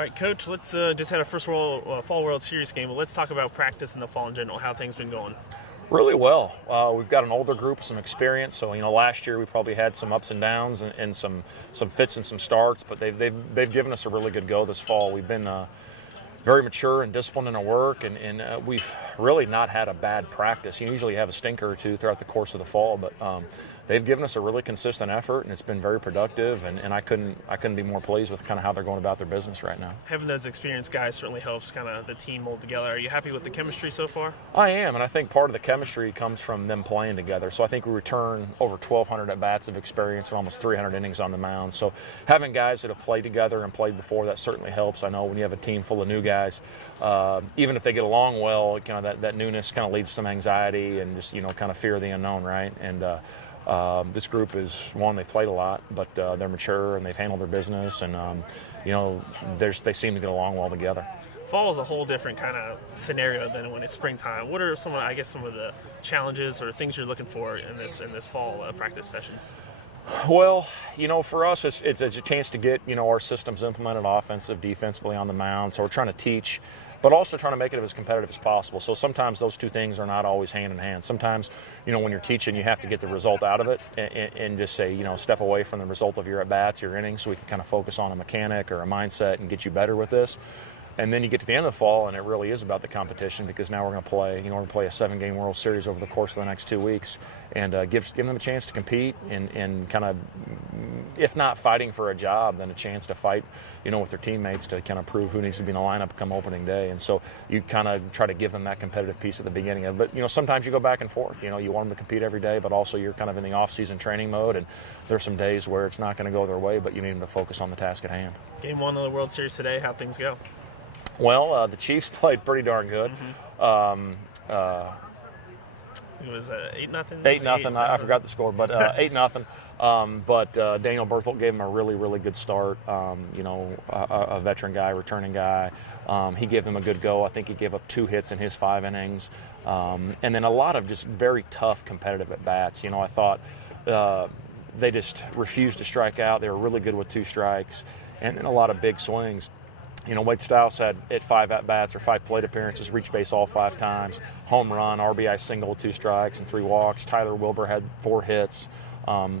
All right, Coach, let's just had a first Fall World Series game, but let's talk about practice in the fall in general, how things been going. Really well. We've got an older group, some experience. So last year we probably had some ups and downs and some fits and some starts, but they've given us a really good go this fall. We've been very mature and disciplined in our work, and we've really not had a bad practice. You usually have a stinker or two throughout the course of the fall, but they've given us a really consistent effort, and it's been very productive, and I couldn't be more pleased with kind of how they're going about their business right now. Having those experienced guys certainly helps kind of the team mold together. Are you happy with the chemistry so far? I am, and I think part of the chemistry comes from them playing together. So I think we return over 1,200 at-bats of experience and almost 300 innings on the mound. So having guys that have played together and played before, that certainly helps. I know when you have a team full of new guys, even if they get along well, kind of that newness kind of leads to some anxiety and just kind of fear of the unknown, right? And this group is one, they've played a lot, but they're mature and they've handled their business, and they seem to get along well together. Fall is a whole different kind of scenario than when it's springtime. What are some of the challenges or things you're looking for in this fall practice sessions? Well, for us, it's a chance to get, our systems implemented offensive, defensively on the mound. So we're trying to teach, but also trying to make it as competitive as possible. So sometimes those two things are not always hand in hand. Sometimes, when you're teaching, you have to get the result out of it and just say, step away from the result of your at-bats, your innings, so we can kind of focus on a mechanic or a mindset and get you better with this. And then you get to the end of the fall, and it really is about the competition, because now we're going to play, we're going to play a 7-game World Series over the course of the next 2 weeks, and give them a chance to compete and kind of, if not fighting for a job, then a chance to fight, with their teammates to kind of prove who needs to be in the lineup come opening day. And so you kind of try to give them that competitive piece at the beginning of it. But, sometimes you go back and forth. You want them to compete every day, but also you're kind of in the off-season training mode, and there's some days where it's not going to go their way, but you need them to focus on the task at hand. Game 1 of the World Series today, how'd things go? Well, the Chiefs played pretty darn good. It was 8-0? 8-0. I forgot the score, but 8-0. But Daniel Berthel gave him a really, really good start. A veteran guy, returning guy. He gave them a good go. I think he gave up 2 hits in his 5 innings. And then a lot of just very tough competitive at-bats. I thought they just refused to strike out. They were really good with 2 strikes. And then a lot of big swings. Wade Stiles had 5 at-bats or 5 plate appearances, reached base all 5 times, home run, RBI single, 2 strikes and 3 walks. Tyler Wilbur had 4 hits.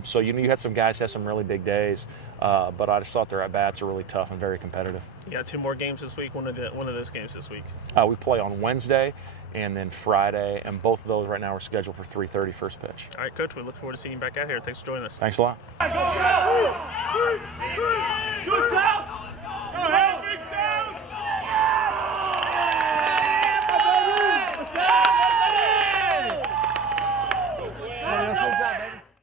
So you had some guys have some really big days, but I just thought their at-bats are really tough and very competitive. You got 2 more games this week. One of those games this week. We play on Wednesday and then Friday, and both of those right now are scheduled for 3:30 first pitch. All right, Coach, we look forward to seeing you back out here. Thanks for joining us. Thanks a lot. Go, go! 3, 2, 1.